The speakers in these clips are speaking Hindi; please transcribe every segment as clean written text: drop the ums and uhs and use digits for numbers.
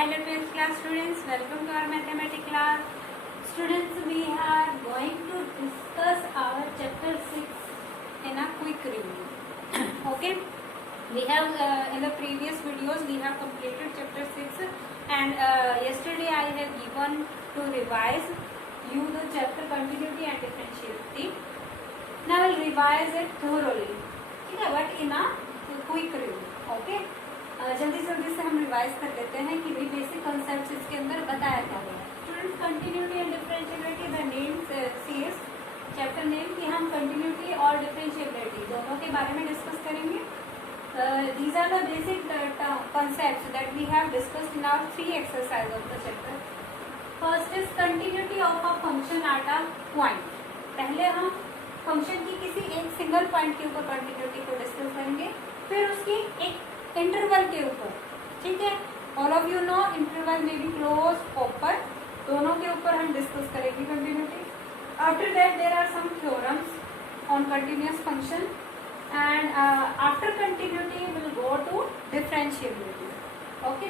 Hello 12th class students, welcome to our mathematics class. Students, we are going to discuss our chapter 6 in a quick review. Okay, we have in the previous videos we have completed chapter 6 and yesterday I have given to revise you the chapter continuity and differentiability. Now I will revise it thoroughly, but in a quick review. Okay, जल्दी से हम रिवाइज कर लेते हैं कि भाई बेसिक कॉन्सेप्ट्स इसके अंदर बताया क्या गया। Students, continuity and differentiability the name series chapter name कि हम कंटिन्यूटी और डिफरेंशिएबिलिटी दोनों के बारे में डिस्कस करेंगे। These are the basic concepts that we have discussed in our 3 exercise of the chapter. First is continuity of a function at a point. पहले हम फंक्शन की किसी एक सिंगल पॉइंट के ऊपर कंटिन्यूटी को डिस्कस करेंगे, फिर उसकी एक इंटरवल के ऊपर। ठीक है, all of you know interval में भी क्लोज ओपन दोनों के ऊपर हम डिस्कस करेंगे continuity. After that there are some theorems on continuous function and after continuity will go to differentiability. Okay,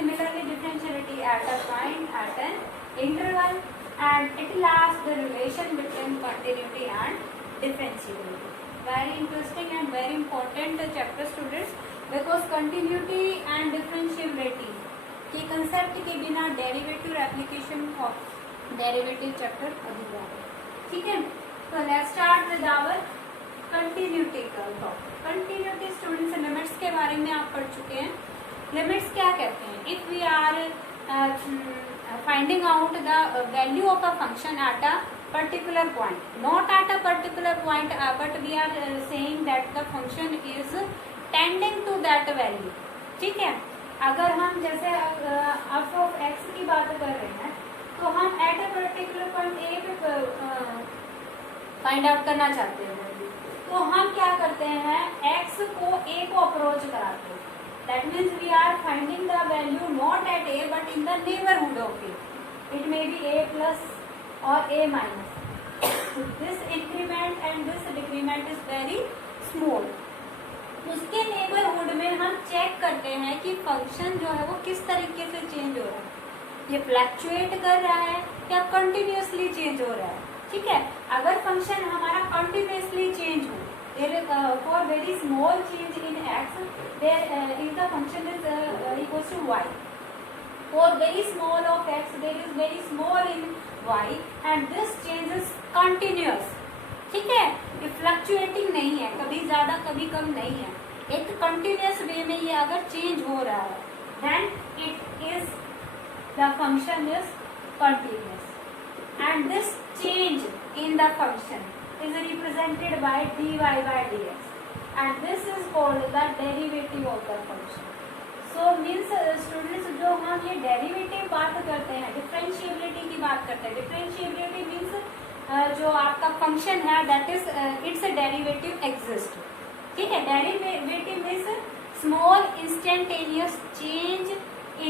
similarly differentiability at a point at an interval and at last the relation between continuity and differentiability. Very interesting and very important chapter students, because continuity and differentiability के concept के बिना derivative application of derivative chapter अधूरा है। ठीक है, तो let's start with our continuity का topic. Continuity students limits के बारे में आप पढ़ चुके हैं। Limits क्या कहते हैं? If we are finding out the value of a function at a particular point, not at a particular point, but we are saying that the function is tending to that value. ठीक है, अगर हम जैसे f of x की बात कर रहे हैं तो हम at a particular point a पे फाइंड आउट करना चाहते हैं, तो हम क्या करते हैं, x को a को अप्रोच कराते हैं। That means we are finding the value not at a but in the neighborhood of a. It may be a plus or a minus. This increment and this decrement is very small. उसके neighborhood में हम चेक करते हैं कि फंक्शन जो है वो किस तरीके से चेंज हो रहा है, ये फ्लक्चुएट कर रहा है या कंटिन्यूसली चेंज हो रहा है। ठीक है, अगर फंक्शन हमारा कंटिन्यूसली चेंज हो, for very small change in x, there if the function is equals to y. For very small of x, there is very small in y, and this change is continuous. ठीक है, ये फ्लक्चुएटिंग नहीं है, कभी ज्यादा कभी कम नहीं है, एक कंटिन्यूस वे में ये अगर चेंज हो रहा है, then it is the function is continuous, and this change in the function is represented by dy by dx, and this is called the derivative of the function. So means students, जो हम ये derivative बात करते हैं, differentiability की बात करते हैं, differentiability means जो आपका function है that is its derivative exist. ठीक है, derivative means small instantaneous change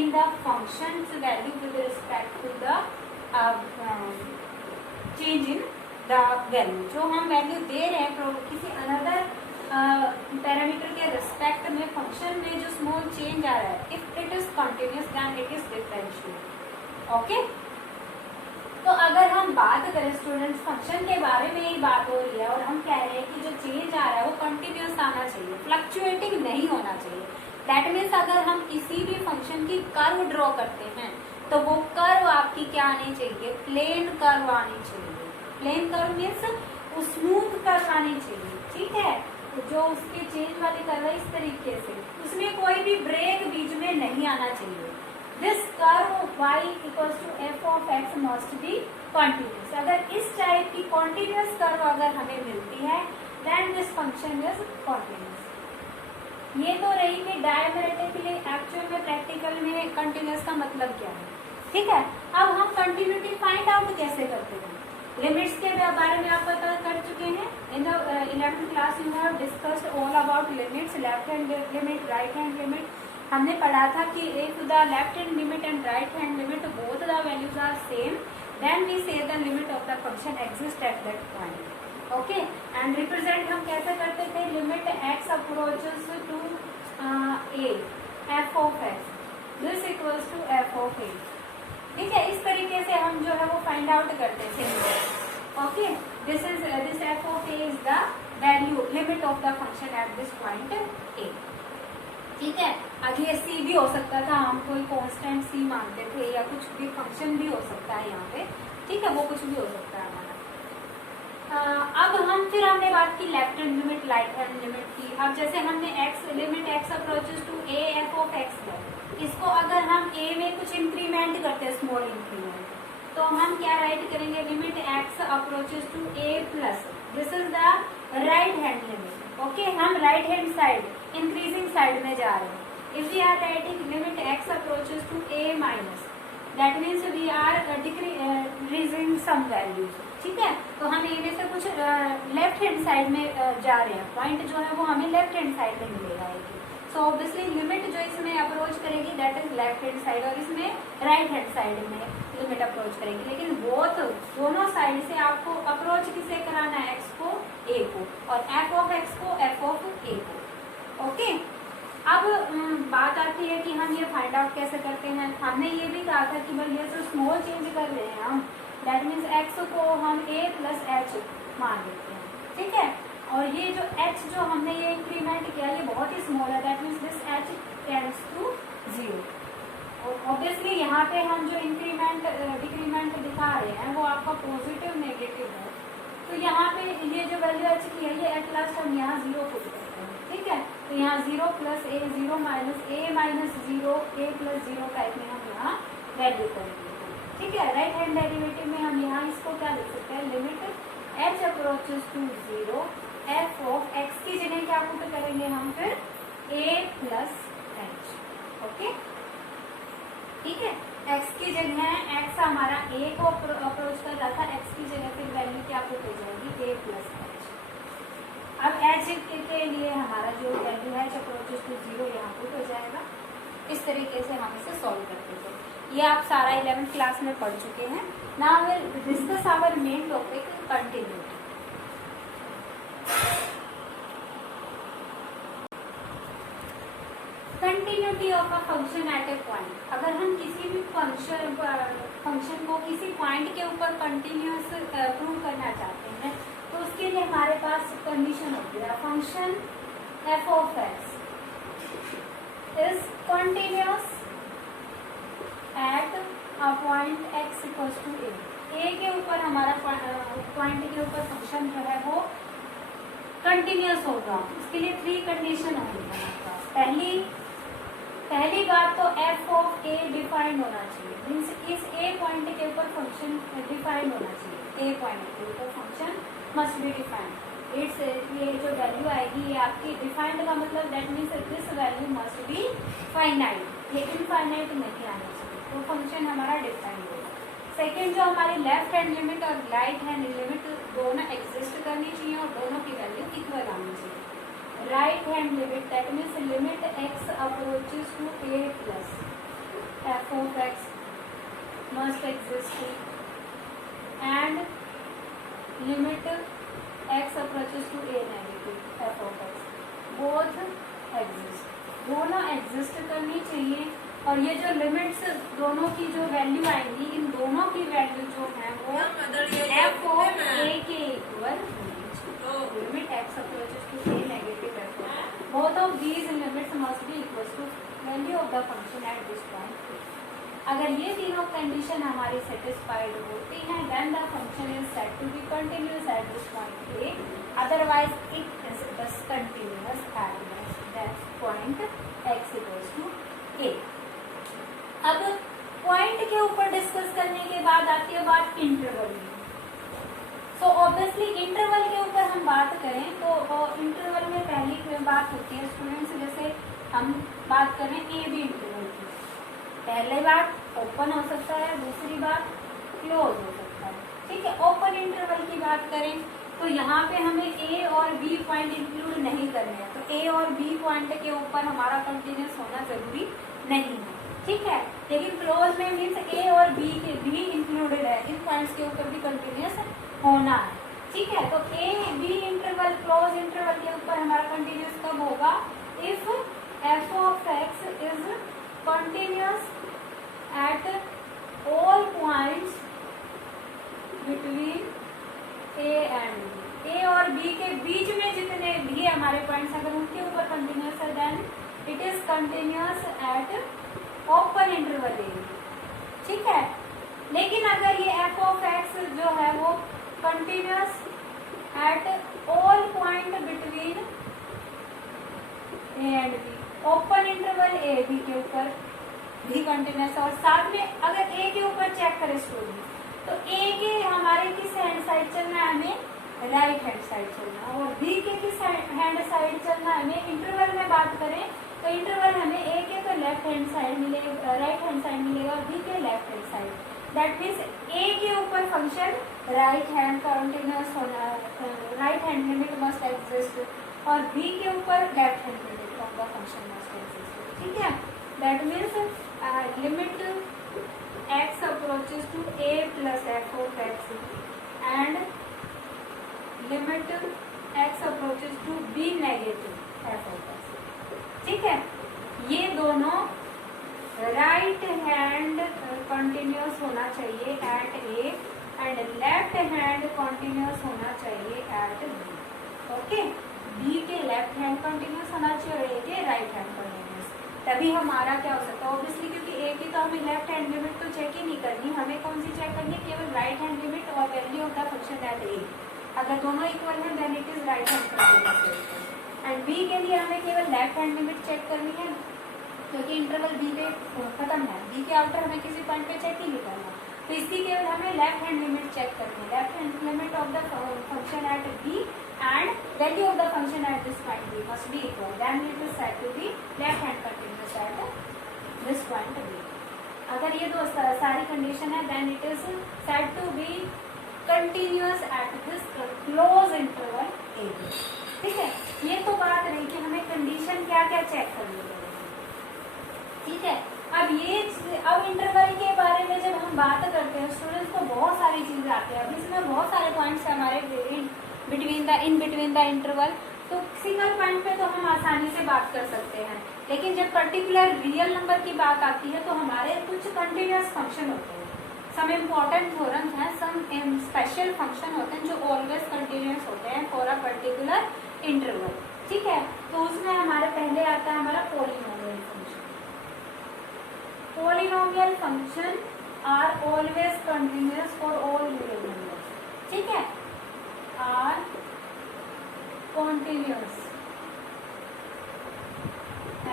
in the function's value with respect to the change in the value। जो हम वैल्यू दे रहे हैं किसी अनदर पैरामीटर के रिस्पेक्ट में फंक्शन में जो स्मॉल चेंज आ रहा है, if it is continuous then it is differential. Okay, तो अगर हम बात करें स्टूडेंट्स, फंक्शन के बारे में ही बात हो रही है और हम कह रहे हैं कि जो चेंज आ रहा है वो कंटिन्यूअस आना चाहिए, फ्लक्चुएटिंग नहीं होना चाहिए। दैट मीन्स अगर हम किसी भी फंक्शन की कर्व ड्रॉ करते हैं तो वो कर्व आपकी क्या आनी चाहिए, प्लेन कर्व आनी चाहिए। Plain curve means smooth curve आनी चाहिए। ठीक है, तो जो उसके चेंज वाली कर्व है इस तरीके से, उसमें कोई भी ब्रेक बीच में नहीं आना चाहिए। This curve y equals to f of x must be continuous. अगर इस टाइप की कॉन्टिन्यूस कर्व अगर हमें मिलती है then this function is continuous. ये तो रही कि डायमेट्रिकली एक्चुअल में प्रैक्टिकल में कंटिन्यूस का मतलब क्या है। ठीक है, अब हम कंटिन्यूटी फाइंड आउट कैसे करते हैं, लिमिट्स के बारे में आप पता कर चुके हैं। In the 11th class you have discussed all about limits, left hand limit, right hand limit. हमने पढ़ा था कि if the left hand limit and right hand limit both the values are same then we say the limit of the function exist at that point. Okay, and represent हम कैसे करते थे, limit x approaches to a f of x this equals to F of ए। ठीक है, इस तरीके से हम जो है वो फाइंड आउट करते थे। Okay, this F of A is the value limit of the function at this point A. ठीक है, आगे ये सी भी हो सकता था, हम कोई कांस्टेंट सी मानते थे, या कुछ भी फंक्शन भी हो सकता है यहाँ पे। ठीक है, वो कुछ भी हो सकता है हमारा। अब हमने बात की left hand limit, right hand limit की। अब जैसे हमने x limit x approaches to a f of x है, इसको अगर हम a में कुछ इंक्रीमेंट करते हैं, स्मॉल इंक्रीमेंट, तो हम क्या राइट करेंगे, limit x approaches to a plus, this is the right hand limit. Okay, हम right hand side increasing side में जा रहे हैं। If we are writing limit x approaches to a minus, that means we are decreasing some values. ठीक है, तो हम ए में से कुछ लेफ्ट हैंड साइड में जा रहे हैं, पॉइंट जो है वो हमें लेफ्ट हैंड साइड में मिलेगा। सो ऑब्वियसली लिमिट जो इसमें अप्रोच करेगी that is left hand side, और इसमें राइट हैंड साइड में लिमिट अप्रोच करेगी। लेकिन बोथ दोनों साइड से आपको अप्रोच किसे कराना है, एक्स को ए को, और एफ ऑफ एक्स को एफ ऑफ ए को। ओके, अब बात आती है कि हम ये फाइंड आउट कैसे करते हैं। हमने ये भी कहा था कि भाई ये जो स्मॉल चेंज कर रहे हैं हम, दैट मीन्स x को हम a प्लस एच मान लेते हैं। ठीक है, और ये जो h जो हमने ये इंक्रीमेंट किया ये बहुत ही स्मॉल है, that means this h tends to 0। और ऑब्वियसली यहाँ पे हम जो इंक्रीमेंट डिक्रीमेंट दिखा रहे हैं वो आपका पॉजिटिव नेगेटिव है, तो यहाँ पे ये जो वैल्यू h की है ये एट लास्ट हम यहाँ 0 पुट करते हैं। ठीक है, तो यहाँ 0 plus a, 0 minus a minus 0, a plus 0 type में हम यहाँ वैल्यू करेंगे। ठीक है, राइट हैंड डेरिवेटिव में हम यहाँ इसको क्या लिख सकते हैं, limit h approaches to 0 f of x की जगह क्या पुट करेंगे हम फिर a प्लस h। ओके, ठीक है, x की जगह x हमारा a को अप्रोच कर रहा था, x की जगह फिर वैल्यू क्या पुट हो जाएगी, a प्लस h। अब h के लिए हमारा जो वैल्यू है h अप्रोचेस टू 0 यहाँ पुट हो जाएगा। इस तरीके से हम इसे सॉल्व करते थे। ये आप सारा 11th क्लास में पढ़ चुके हैं। Now will discuss our main topic, continuity. Continuity of a function at a point. अगर हम किसी भी फंक्शन को किसी पॉइंट के ऊपर कंटिन्यूअस प्रूव करना चाहते हैं तो उसके लिए हमारे पास कंडीशन होती है, function f of x is continuous at a point x equals to a के ऊपर हमारा पॉइंट के ऊपर फंक्शन जो है वो कंटिन्यूअस होगा। इसके लिए 3 कंडीशन होंगी हमारे पास। पहली बात तो f ऑफ a डिफाइंड होना चाहिए, मीन्स इस a पॉइंट के ऊपर फंक्शन डिफाइंड होना चाहिए। a पॉइंट के ऊपर function must be defined. It's ये जो वैल्यू आएगी ये आपकी डिफाइंड का मतलब that means this value must be finite, लेकिन फाइनाइट नहीं आनी चाहिए, तो फंक्शन हमारा डिफाइंड होगा। सेकेंड, जो हमारी लेफ्ट हैंड लिमिट और राइट हैंड लिमिट दोनों एग्जिस्ट करनी चाहिए और दोनों की वैल्यू इक्वल आनी चाहिए। Right hand limit that means limit x approaches to a plus f of x must exist, and limit x approaches to a negative f of x both exist, दोनों एग्जिस्ट करनी चाहिए। और ये जो लिमिट्स दोनों की जो वैल्यू आएंगी, इन दोनों की वैल्यू जो है वो f ऑफ a के equal, limit x approaches to a negative f of both of these limits must be equal to value of the function at this point. अगर ये तीनों कंडीशन हमारी सेटिस्फाइड होती हैं then the function is said to be continuous at this point a, otherwise it is discontinuous at that point x equals to a। अब पॉइंट के ऊपर डिस्कस करने के बाद आती है बात इंटरवल की। सो ऑब्वियसली इंटरवल के ऊपर हम बात करें तो इंटरवल में पहली बात होती है स्टूडेंट्स, जैसे हम बात करें ए बी इंटरवल की, पहली बात ओपन हो सकता है, दूसरी बात क्लोज हो सकता है। ठीक है, ओपन इंटरवल की बात करें तो यहाँ पे हमें ए और बी पॉइंट इंक्लूड नहीं करने हैं, तो ए और बी पॉइंट के ऊपर हमारा कंटिन्यूस होना जरूरी नहीं है। ठीक है, लेकिन क्लोज में मीन्स ए और बी के भी इंक्लूडेड है, इन पॉइंट्स के ऊपर भी कंटिन्यूस होना है। ठीक है, तो A B interval close interval के ऊपर हमारा कंटिन्यूस कब होगा, if F of x is continuous at all points between A and B, A और बी के बीच में जितने भी हमारे पॉइंट्स अगर उनके ऊपर कंटिन्यूस है then it is continuous at open interval A, ठीक है। लेकिन अगर ये एफ ऑफ एक्स जो है वो continuous at all point between A and b, open interval A B के ऊपर भी कंटिन्यूस, और साथ में अगर ए के ऊपर चेक करें स्टूडेंट तो ए के हमारे किस हैंड साइड चलना है, हमें राइट हैंड साइड चलना, और बी के किस हैंड साइड चलना है, हमें इंटरवल में बात करें तो इंटरवल हमें ए के तो लेफ्ट हैंड साइड मिलेगा, राइट हैंड साइड मिलेगा, और बी के left hand side. That means A के ऊपर फंक्शन राइट हैंड कंटिन्यूस होना, right hand limit must exist, और बी के ऊपर left hand limit of the function must exist, ठीक है। That means limit x approaches to a plus f of x and limit x approaches to b negative f of x, ठीक है। ये दोनों राइट हैंड कंटिन्यूस होना चाहिए at a and left hand continuous होना चाहिए एट बी, ओके। बी के लेफ्ट हैंड कंटिन्यूस होना चाहिए और ए के राइट हैंड कंटिन्यूस, तभी हमारा क्या हो सकता है ऑब्वियसली, क्योंकि ए की तो हमें लेफ्ट हैंड लिमिट तो चेक ही नहीं करनी, हमें कौन सी चेक करनी है, केवल राइट हैंड लिमिट और value of the function at A. अगर दोनों इक्वल है then it is right hand continuous, and B के लिए हमें केवल लेफ्ट हैंड लिमिट चेक करनी है क्योंकि इंटरवल बी पे खत्म है, बी के आउटर हमें किसी पॉइंट पे चेक ही नहीं करना, तो इसकी केवल हमें लेफ्ट हैंड लिमिट चेक करनी है, left hand limit of the function at b and value of the function at this point b must be equal, then it is said to be left hand continuous at this point b। अगर ये दो सारी कंडीशन है then it is said to be continuous at this close interval a b, ठीक है। ये तो बात रही कि हमें कंडीशन क्या क्या चेक करनी है, ठीक है। अब इंटरवल के बारे में जब हम बात करते हैं स्टूडेंट्स को बहुत सारी चीजें आती है, अब इसमें बहुत सारे पॉइंट्स हमारे इन बिटवीन द इंटरवल, तो सिंगल पॉइंट पे तो हम आसानी से बात कर सकते हैं, लेकिन जब पर्टिकुलर रियल नंबर की बात आती है तो हमारे कुछ कंटिन्यूस फंक्शन होते हैं, सम इम्पोर्टेंट थ्योरम्स हैं, सम स्पेशल फंक्शन होते हैं जो ऑलवेज कंटिन्यूस होते हैं फॉर अ पर्टिकुलर इंटरवल, ठीक है। तो उसमें हमारे पहले आता है हमारा polynomial function. Polynomial function are always continuous for all real numbers, ठीक है, are continuous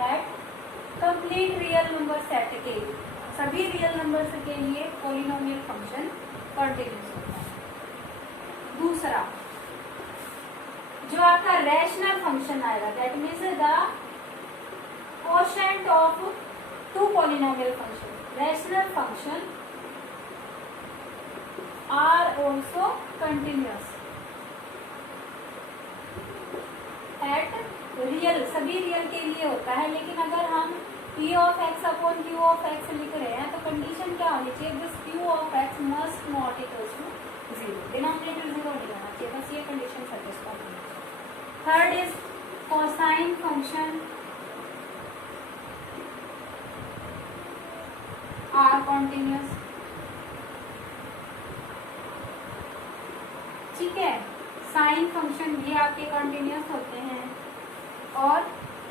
at complete real number set के लिए, सभी रियल नंबर्स के लिए पॉलिनोमियल फंक्शन कंटिन्यूस होता है। दूसरा जो आपका रैशनल फंक्शन आएगा that means the quotient of two polynomial function, rational function are also continuous at real, सभी रियल के लिए होता है, लेकिन अगर हम p of x upon q of x लिख रहे हैं तो कंडीशन क्या होनी चाहिए, this q of x must not equals to 0, denominator 0 नहीं होना चाहिए, बस ये कंडीशन सेटिस्फाई होनी चाहिए। Third is cosine function are continuous, ठीक है। साइन फंक्शन भी आपके कंटिन्यूस होते हैं और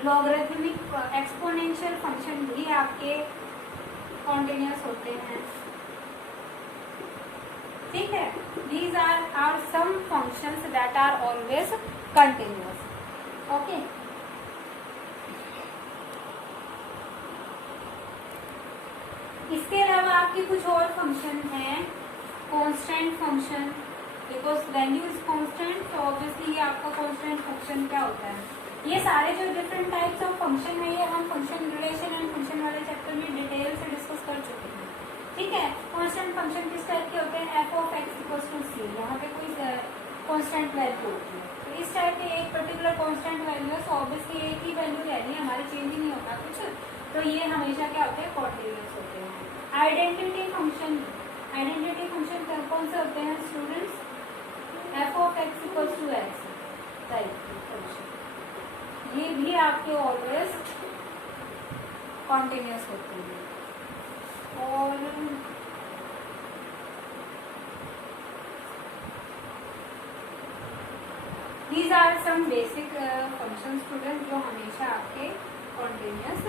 लॉगरिथमिक एक्सपोनेंशियल फंक्शन भी आपके कंटिन्यूस होते हैं, ठीक है। These are some functions that are always continuous, okay. इसके अलावा आपके कुछ और फंक्शन हैं, constant function, because value is constant तो ऑब्वियसली ये आपका कांस्टेंट फंक्शन क्या होता है। ये सारे जो डिफरेंट टाइप्स ऑफ फंक्शन है ये हम फंक्शन रिलेशन एंड फंक्शन वाले चैप्टर में डिटेल से डिस्कस कर चुके हैं, ठीक है। कांस्टेंट फंक्शन किस टाइप के होते हैं, F of x equals to C, यहाँ पे कोई कांस्टेंट वैल्यू होती है, तो इस टाइप के एक पर्टिकुलर कांस्टेंट वैल्यू है, सो ऑब्वियसली एक ही वैल्यू रहनी है, हमारी चेंज ही नहीं होता कुछ, तो ये हमेशा क्या होते हैं, कॉन्टिन्यूस होते हैं। आइडेंटिटी फंक्शन, आइडेंटिटी फंक्शन कौन से होते हैं students, f of x equals to x type के फंक्शन, ये भी आपके ऑलवेज कॉन्टिन्यूस होते हैं, और these are some basic functions student जो हमेशा आपके कॉन्टिन्यूस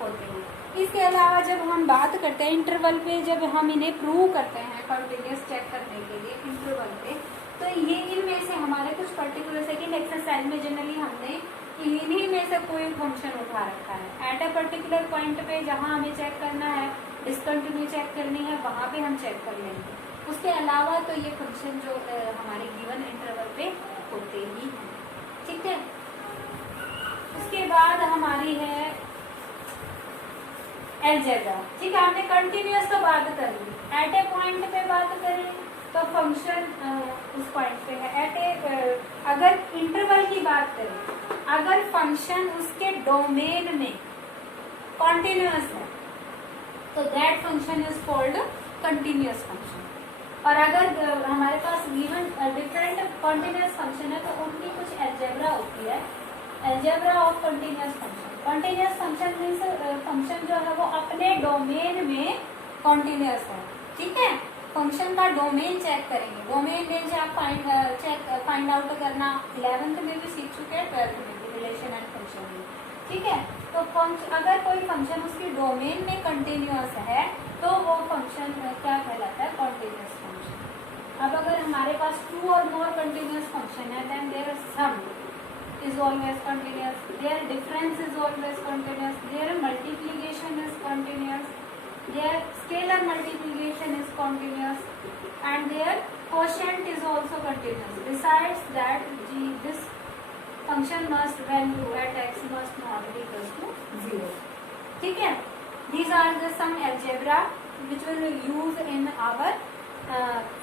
होते हैं। इसके अलावा जब हम बात करते हैं इंटरवल पे, जब हम इन्हें प्रूव करते हैं कॉन्टिन्यूस चेक करने के लिए इंटरवल पे, तो ये इनमें से हमारे कुछ पर्टिकुलर सेकंड एक्सरसाइज में जनरली हमने इन्हीं में से कोई फंक्शन उठा रखा है। एट अ पर्टिकुलर पॉइंट पे जहाँ हमें चेक करना है, डिसकंटिन्यू चेक करनी है, वहाँ पे हम चेक कर लेंगे। उसके अलावा तो ये फंक्शन जो हमारे गिवन इंटरवल पे होते ही हैं, ठीक है। उसके बाद हमारी है अलजेब्रा, ठीक है। हमने कंटिन्यूअस तो बात कर ली, एट ए पॉइंट पे बात करें तो फंक्शन उस पॉइंट पे है। एट ए अगर इंटरवल की बात करें, अगर फंक्शन उसके डोमेन में कॉन्टिन्यूअस है तो that function is called continuous function. और अगर हमारे पास गिवन डिफरेंट कॉन्टिन्यूअस फंक्शन है तो उनकी कुछ अलजेब्रा होती है, algebra of continuous function. Continuous function means function जो है वो अपने डोमेन में कॉन्टिन्यूअस है, ठीक है। फंक्शन का डोमेन चेक करेंगे, डोमेन मीन्स आप फाइंड आउट करना 11th में भी सीख चुके हैं, 12th में भी, रिलेशन एंड फंक्शन में, ठीक है। तो अगर कोई फंक्शन उसकी डोमेन में कंटिन्यूअस है तो वो फंक्शन क्या कहलाता है, कॉन्टिन्यूअस फंक्शन। अब अगर हमारे पास 2 और मोर कंटिन्यूअस फंक्शन है, then their sum is always continuous, their difference is always continuous, their multiplication is continuous, their scalar multiplication is continuous, and their quotient is also continuous. Besides that, this function must value at x must not be equal to 0, ठीक है। These are the some algebra which we will use in our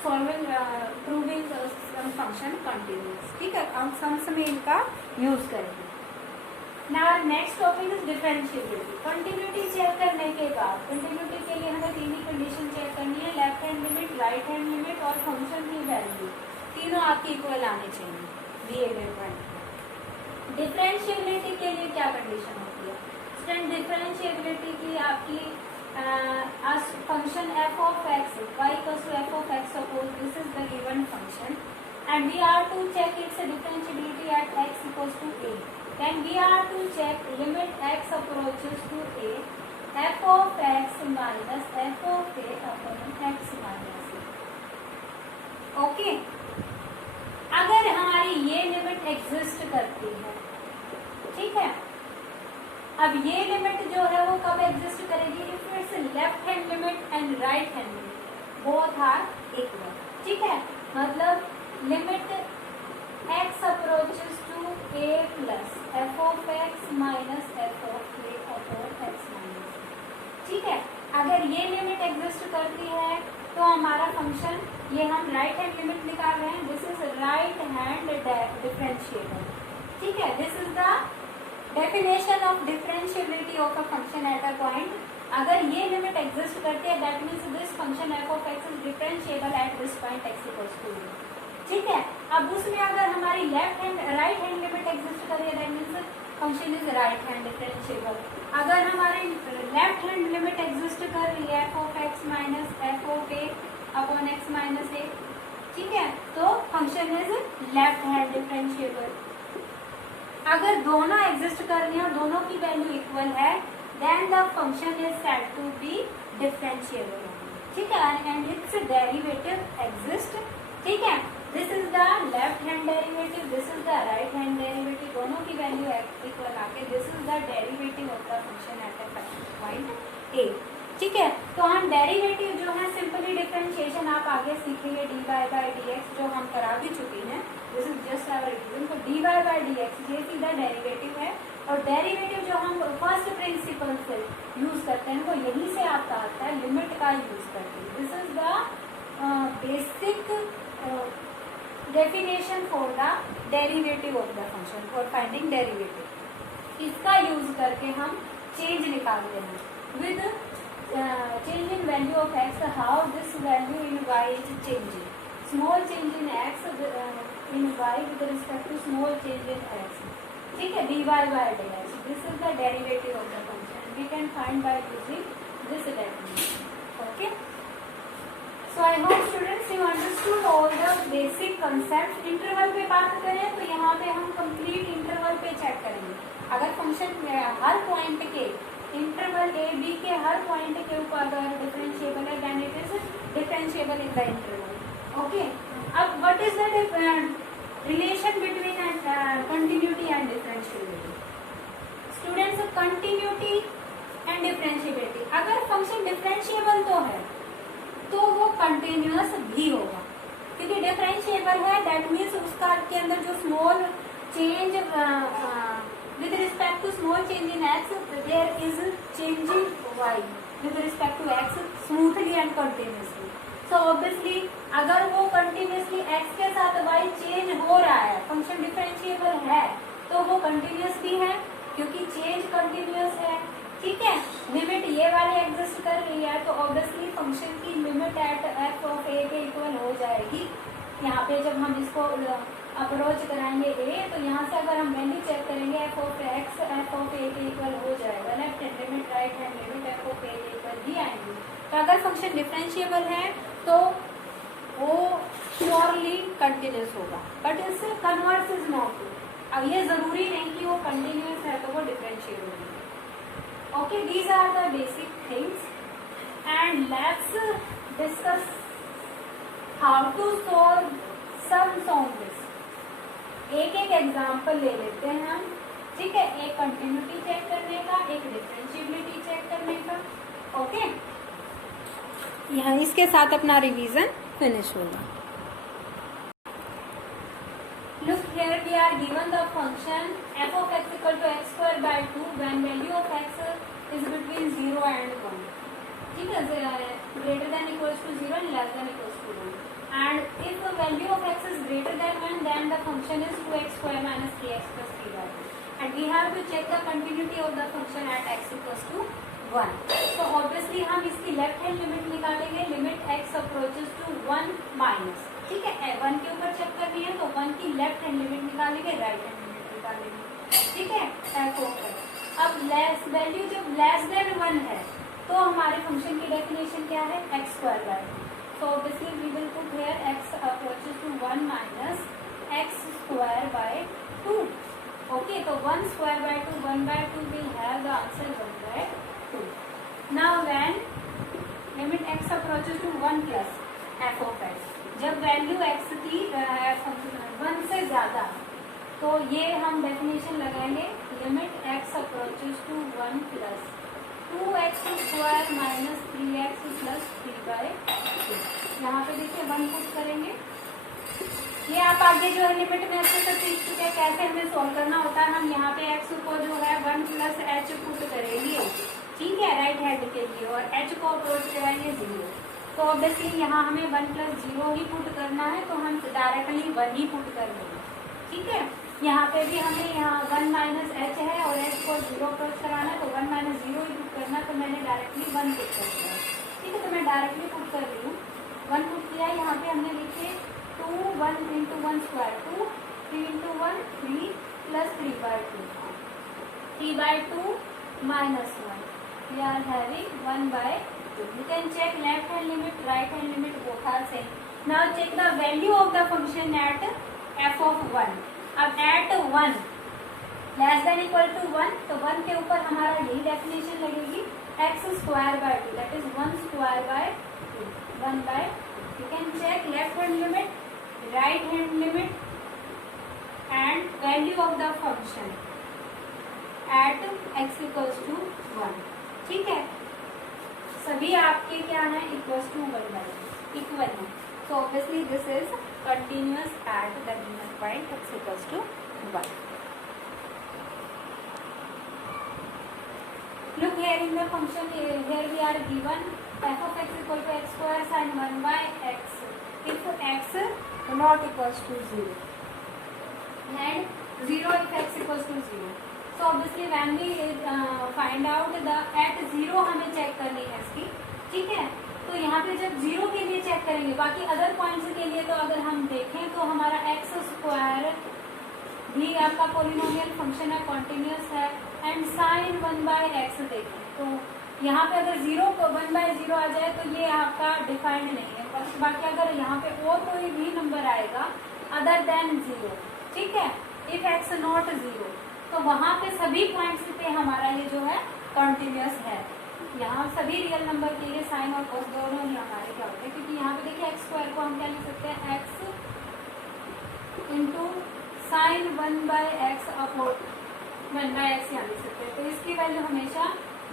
solving proving some function continuous, ठीक है। हम सम्स में इनका यूज करेंगे। Now next topic is differentiability. Continuity check करने के बाद, कंटिन्यूटी के लिए हमें तीन ही कंडीशन चेक करनी है, left hand limit, right hand limit और फंक्शन की वैल्यू, तीनों आपकी इक्वल आने चाहिए दिए गए पॉइंट। डिफरेंशिएबिलिटी के लिए क्या कंडीशन होती है स्टूडेंट? डिफरेंशिएबिलिटी की आपकी function f of x y equals to f of x, suppose this is the given function and we are to check its differentiability at x equals to a, then we are to check limit x approaches to a, f of x minus f of a upon x minus a, okay. अगर हमारी ये लिमिट एग्जिस्ट करती है, ठीक है। अब ये लिमिट जो है वो कब एग्जिस्ट करेगी? If its left hand limit and right hand limit both are equal, ठीक है। मतलब limit x approaches to a plus f of x minus f of a upon x minus, ठीक है। अगर ये लिमिट एग्जिस्ट करती है तो हमारा फंक्शन, ये हम राइट हैंड लिमिट निकाल रहे हैं, this is right hand differentiable, ठीक है। This is the definition of differentiability of a function at a point. अगर ये लिमिट एग्जिस्ट करती है that means this function f of x is differentiable at this point x equals to 0, ठीक है। अब उसमें अगर हमारी राइट हैंड लिमिट एग्जिस्ट कर रही है that means function is right hand differentiable. अगर हमारी लेफ्ट हैंड लिमिट एग्जिस्ट कर रही है f of x minus f of a upon x minus a, ठीक है, तो function is left hand differentiable. अगर दोनों एग्जिस्ट कर रही है, दोनों की वैल्यू इक्वल है, then the function is said to be differentiable, ठीक है, एंड इट्स डेरिवेटिव एग्जिस्ट, ठीक है। This is the left hand derivative, this is the right hand derivative, दोनों की वैल्यू इक्वल आके this is the derivative of the function at a point A, ठीक है। तो हम डेरिवेटिव जो है सिंपली डिफरेंशिएशन आप आगे सीखेंगे dy बाई dx जो हम करा भी चुकी हैं, this is just our revision. तो dy बाई dx ये सीधा डेरिवेटिव है और डेरिवेटिव जो हम फर्स्ट प्रिंसिपल से यूज करते हैं वो यहीं से आपका आता है, लिमिट का यूज करते हैं। This is the basic definition for the derivative of the function, for finding derivative. इसका यूज करके हम चेंज निकालते हैं with change in value of x, how this value in y is changing. Small change in x in y with respect to small change in x, ठीक है, dy by dx. This is the derivative of the function. We can find by using this definition. Okay, so I hope students you understood all the basic concept. Interval पे बात करें तो यहाँ पे हम कंप्लीट इंटरवल पे चेक करेंगे। अगर फंक्शन हर पॉइंट के इंटरवल ए बी के हर पॉइंट के ऊपर अगर डिफरेंशिएबल है then it is differentiable in the interval. Okay, अब what is the relation between continuity and differentiability? Students, continuity and differentiability, अगर फंक्शन डिफरेंशिएबल तो है तो वो कंटिन्यूअस भी होगा, क्योंकि डिफरेंशिएबल है दैट मीन्स उसका के अंदर जो small change with respect to small change in x there is change in y with respect to x smoothly and continuously. So obviously अगर वो continuously x के साथ y चेंज हो रहा है, फंक्शन डिफरेंशिएबल है तो वो कंटिन्यूअस भी है क्योंकि चेंज कंटिन्यूअस है। ठीक है, लिमिट ये वाली एग्जिस्ट कर रही है तो ऑब्वियसली फंक्शन की limit at f of a के इक्वल हो जाएगी। यहाँ पे जब हम इसको अप्रोच कराएंगे a तो यहाँ से अगर हम वैल्यू चेक करेंगे f of x f of a के इक्वल हो जाएगा, left hand limit right hand limit f of a के इक्वल भी आएंगे। तो अगर फंक्शन डिफरेंशिएबल है तो वो श्योरली कंटिन्यूस होगा, बट इससे कन्वर्स इज नॉट ट्रू। अब ये जरूरी नहीं कि वो कंटिन्यूस है तो वो डिफरेंशिएबल है। Okay, these are the basic things and let's discuss how to solve sums on this. एक एक एग्जाम्पल ले लेते हैं हम। ठीक है, एक कंटिन्यूटी चेक करने का, एक डिफरेंशिएबिलिटी चेक करने का। ओके, यहाँ इसके साथ अपना रिवीजन फिनिश होगा। Look here, we are given the function f of x equal to x square by 2 when value of x is between 0 and 1. ठीक है, greater than equals to 0 and less than equals to 1. And if the value of x is greater than 1, then the function is 2x square minus 3x plus 3 by 2. And we have to check the continuity of the function at x equals to 1. So obviously हम इसकी लेफ्ट हैंड लिमिट निकालेंगे, limit x approaches to 1 minus. ठीक है, 1 के ऊपर चेक करनी है तो 1 की लेफ्ट हैंड लिमिट निकालेंगे, राइट हैंड लिमिट निकालेंगे। ठीक है, f of x। अब लेस वैल्यू जब लेस देन 1 है तो हमारे फंक्शन की डेफिनेशन क्या है? x square by 2। So obviously we will put here x approaches to 1 minus x square by 2. Okay, so 1 square by 2, 1 by 2 will have the answer 1 by 2. Now when limit x approaches to 1 plus f of x, जब वैल्यू x की 1 से ज्यादा, तो ये हम डेफिनेशन लगाएंगे limit x approaches to 1 plus 2x square minus 3x plus 3 by 2। यहाँ पे देखिए 1 पुट करेंगे। ये आप आगे जो है लिमिट में अच्छे से सीख चुके हैं कैसे हमें सॉल्व करना होता है। हम यहाँ पे x को जो है 1 प्लस h पुट करेंगे, ठीक है, राइट हैंड के लिए, और h को अप्रोच कराएंगे 0। तो ऑब्वियसली यहाँ हमें 1 प्लस 0 ही पुट करना है, तो हम डायरेक्टली 1 ही पुट कर लेंगे। ठीक है, यहाँ पे भी हमें यहाँ 1 माइनस h है और h को 0 अप्रोच कराना है तो 1 माइनस 0 ही पुट करना, तो मैंने डायरेक्टली 1 पुट कर दिया। ठीक है, तो मैं डायरेक्टली पुट कर रही हूँ, 1 पुट किया। यहाँ पे हमने लिखे 2 1 into 1 square 2 3 into 1 3 plus 3 by 2 3 by 2 minus 1 we are having 1 by 2। You can check left hand limit right hand limit both are same. Now check the value of the function at f of 1। अब at 1 less than equal to 1, तो 1 के ऊपर हमारा यही डेफिनेशन लगेगी x square by 2, that is 1 square by 2 1 by 2। You can check left hand limit right hand limit and value of the function at x equals to 1। ठीक है, सभी आपके क्या है? इक्वल्स टू 1 बाय इक्वल है, so obviously this is continuous at the given point x equals to 1. Look here in the function, here we are given f of x equal to x square sin 1 by x if x not equals to 0 and 0 if x equals to 0. So obviously when we find out the at 0 हमें चेक करनी है इसकी। ठीक है, तो यहाँ पे जब 0 के लिए चेक करेंगे, बाकी अदर पॉइंट्स के लिए तो अगर हम देखें तो हमारा x स्क्वायर भी आपका पोलिनोमियल फंक्शन है, कॉन्टिन्यूस है, एंड साइन 1 बाय एक्स देखें तो यहाँ पे अगर 1/0 आ जाए तो ये आपका डिफाइंड नहीं है, बस बाकी अगर यहाँ पे और कोई भी नंबर आएगा अदर देन 0, ठीक है, इफ x नॉट 0, तो वहां पे सभी पॉइंट्स पे हमारा ये जो है कॉन्टिन्यूस है। यहाँ सभी रियल नंबर के लिए साइन और कोस दोनों ही हमारे क्या होते हैं, क्योंकि यहाँ पे देखिए x² को हम क्या लिख सकते हैं, x into sine 1/x upon 1/x यहाँ लिख सकते हैं। तो इसकी वैल्यू हमेशा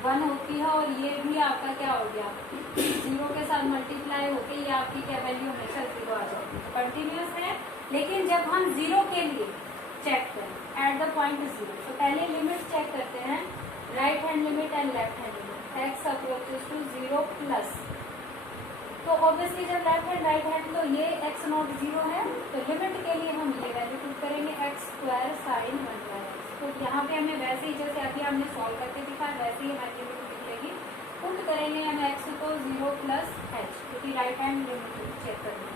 1 होती है और ये भी आपका क्या हो गया 0 के साथ मल्टीप्लाई होके ये आपकी क्या वैल्यू हमेशा 0 आ जाती है, कंटिन्यूस है। लेकिन जब हम 0 के लिए चेक करें एट द पॉइंट 0, तो पहले लिमिट चेक करते हैं, right hand limit and left hand limit, x approaches to 0 plus, तो ऑब्वियसली जब लेफ्ट हैंड राइट हैंड तो ये x नॉट 0 है, तो लिमिट के लिए हम ये वैल्यू पुट करेंगे x² साइन 1/x। तो यहाँ पे हमें वैसे ही जैसे अभी हमने सॉल्व करके दिखाया वैसे ही हमारी लिमिट निकलेगी, पुट करेंगे हम x को 0 प्लस h, क्योंकि राइट हैंड लिमिट चेक करेंगे,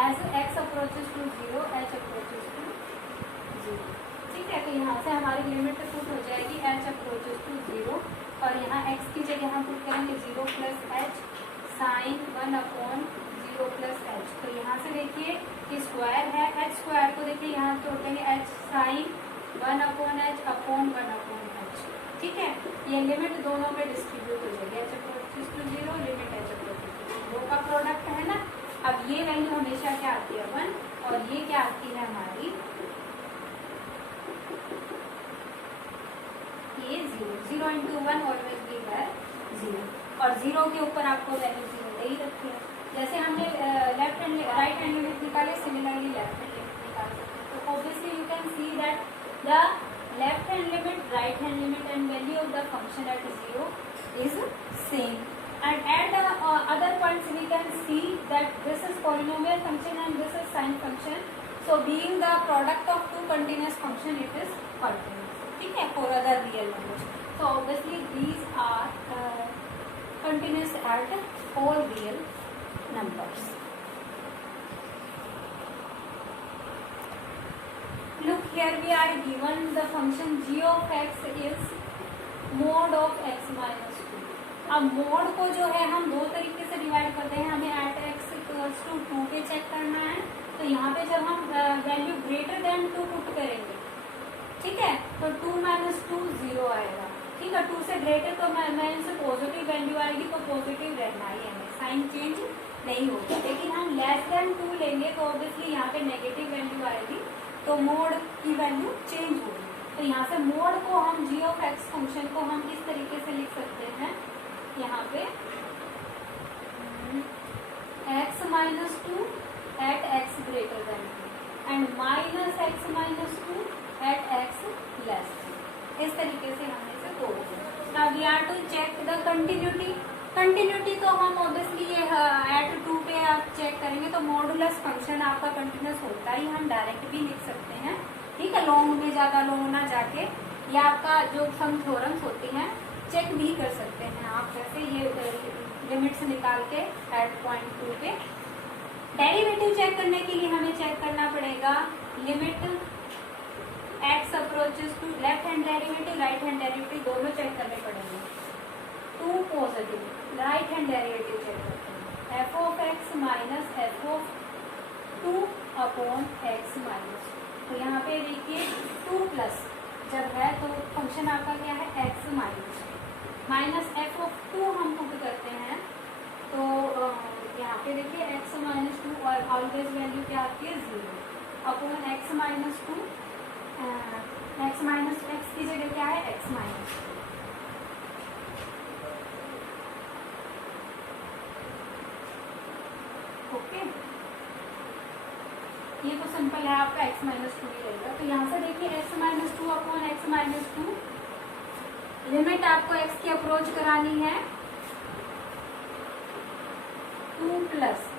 as x approaches to 0 h approaches to 0, ठीक है। तो यहाँ से हमारी लिमिट पुट हो जाएगी h अप्रोचेस टू 0 और यहाँ x की जगह हम पुट करेंगे 0 plus h sine 1/0 plus h। तो यहाँ से देखिए कि स्क्वायर है, h² को देखिए यहाँ जोड़ेंगे h sign 1/h upon 1/h, ठीक है। ये लिमिट दोनों में डिस्ट्रीब्यूट हो जाएगी, h approaches to 0 limit h approaches to 0 का प्रोडक्ट है ना। अब ये वैल्यू हमेशा क्या आती है 1 और ये क्या आती है हमारी ये 0 इंटू 1 ऑलवेज गिव है 0 और 0 के ऊपर आपको वैल्यू 0 दे ही रखी है। जैसे हमने left hand right hand limit निकाले, सिमिलरली लेफ्ट हैंड लिमिट निकाल सकते हैं। तो obviously you can see that the left hand limit, right hand limit and value of the function at 0 is same, and at the other points we can see that this is polynomial function and this is sine function, so being the product of two continuous function it is continuous, ठीक है, for other real numbers। so obviously these are continuous at all real numbers। Look here we are given the function g of x is mod of x minus 2। अब mod को जो है हम दो तरीके से डिवाइड करते हैं, हमें at x इक्वल्स टू 2 पे चेक करना है। तो यहाँ पे जब हम वैल्यू ग्रेटर देन 2 पुट करेंगे, ठीक है, तो 2 माइनस 2 0 आएगा, ठीक है। 2 से ग्रेटर तो माइनस से पॉजिटिव वैल्यू आएगी, तो पॉजिटिव रहना ही हमें, साइन चेंज नहीं होगा। लेकिन हम लेस देन 2 लेंगे तो ऑब्वियसली यहाँ पे नेगेटिव वैल्यू आएगी, तो मोड की वैल्यू चेंज होगी। तो यहाँ से मोड को हम g ऑफ x फंक्शन को हम इस तरीके से लिख सकते हैं, यहाँ पे x minus 2 at x greater than 2 and minus x minus 2 at x less, इस तरीके से हमने इसे तोड़। Now we are to check the continuity. Continuity तो हम ऑब्वियसली ये एट 2 पे आप चेक करेंगे तो मॉडुलस फंक्शन आपका कंटिन्यूस होता ही, हम डायरेक्ट भी लिख सकते हैं, ठीक है, लॉन्ग में ज़्यादा लॉन्ग ना जाके, या आपका जो सम थ्योरम्स होती हैं चेक भी कर सकते हैं आप, जैसे ये लिमिट्स निकाल के एट पॉइंट 2 पे। डेरिवेटिव चेक करने के लिए हमें चेक करना पड़ेगा limit x approaches to left hand derivative right hand derivative दोनों चेक करने पड़ेंगे। 2 positive right hand derivative check करते हैं, F of x minus f of 2 upon x minus. तो यहाँ पे देखिए 2 प्लस जब है तो फंक्शन आपका क्या है एक्स माइनस एफ ऑफ 2 हम पुट करते हैं, तो यहाँ पे देखिए एक्स माइनस 2 और ऑलवेज वैल्यू क्या आती है 0 upon x minus 2, x minus x की जगह क्या है एक्स माइनस 2। ओके, ये तो सिंपल है, आपका x माइनस 2 ही रहेगा। तो यहाँ से देखिए x minus 2 upon x minus 2, limit आपको x की अप्रोच करानी है 2 प्लस,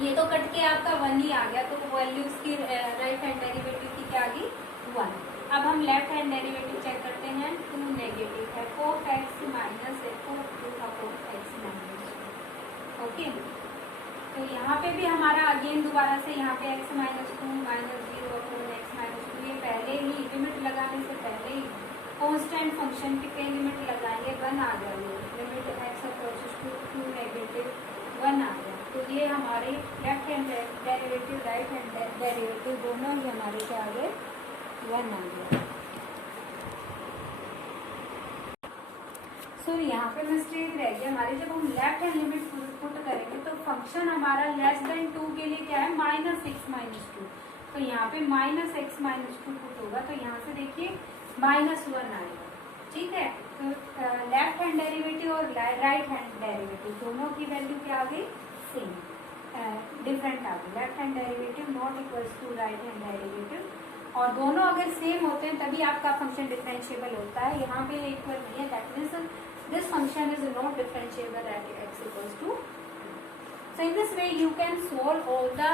ये तो कट के आपका 1 ही आ गया, तो वैल्यूज की राइट हैंड डेरिवेटिव की क्या आ गई 1। अब हम लेफ्ट हैंड डेरिवेटिव चेक करते हैं, 2 नेगेटिव है, F of x minus f of 2 upon x minus 2। Okay, तो यहाँ पे भी हमारा अगेन दोबारा से यहाँ पे x minus 2 minus 0 upon x minus 2, ये पहले ही लिमिट लगाने से पहले ही कांस्टेंट फंक्शन की पे लिमिट लगाएंगे 1 आ गया, लिमिट x अप्रोचेस टू -1 आ गया। तो ये हमारे left hand derivative right hand derivative दोनों ही हमारे क्या आ गए, 1 आ गया। सो यहाँ पे मिस्टेक रह गई हमारी, जब हम लेफ्ट हैंड लिमिट पुट करेंगे तो फंक्शन हमारा <2 के लिए क्या है, -x - 2। तो यहाँ पे -x - 2 पुट होगा, तो यहाँ से देखिए -1 आएगा। ठीक है, तो लेफ्ट हैंड डेरिवेटिव और राइट हैंड डेरिवेटिव दोनों की वैल्यू क्या आ गई, सेम, डिफरेंट आ गई। Left hand derivative not equals to right hand derivative, और दोनों अगर सेम होते हैं तभी आपका फंक्शन डिफरेंशिएबल होता है। यहाँ पे इक्वल नहीं है, that means this function is not differentiable at x equals to 2. So in this way you can solve all the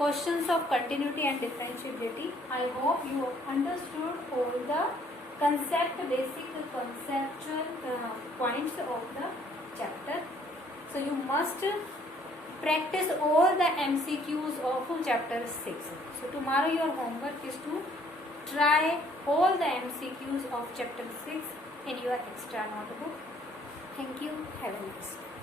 questions of continuity and differentiability. I hope you understood all the basic conceptual points of the chapter. So you must practice all the MCQs of chapter 6. So tomorrow your homework is to try all the MCQs of chapter 6 in your extra notebook. Thank you. Have a nice day.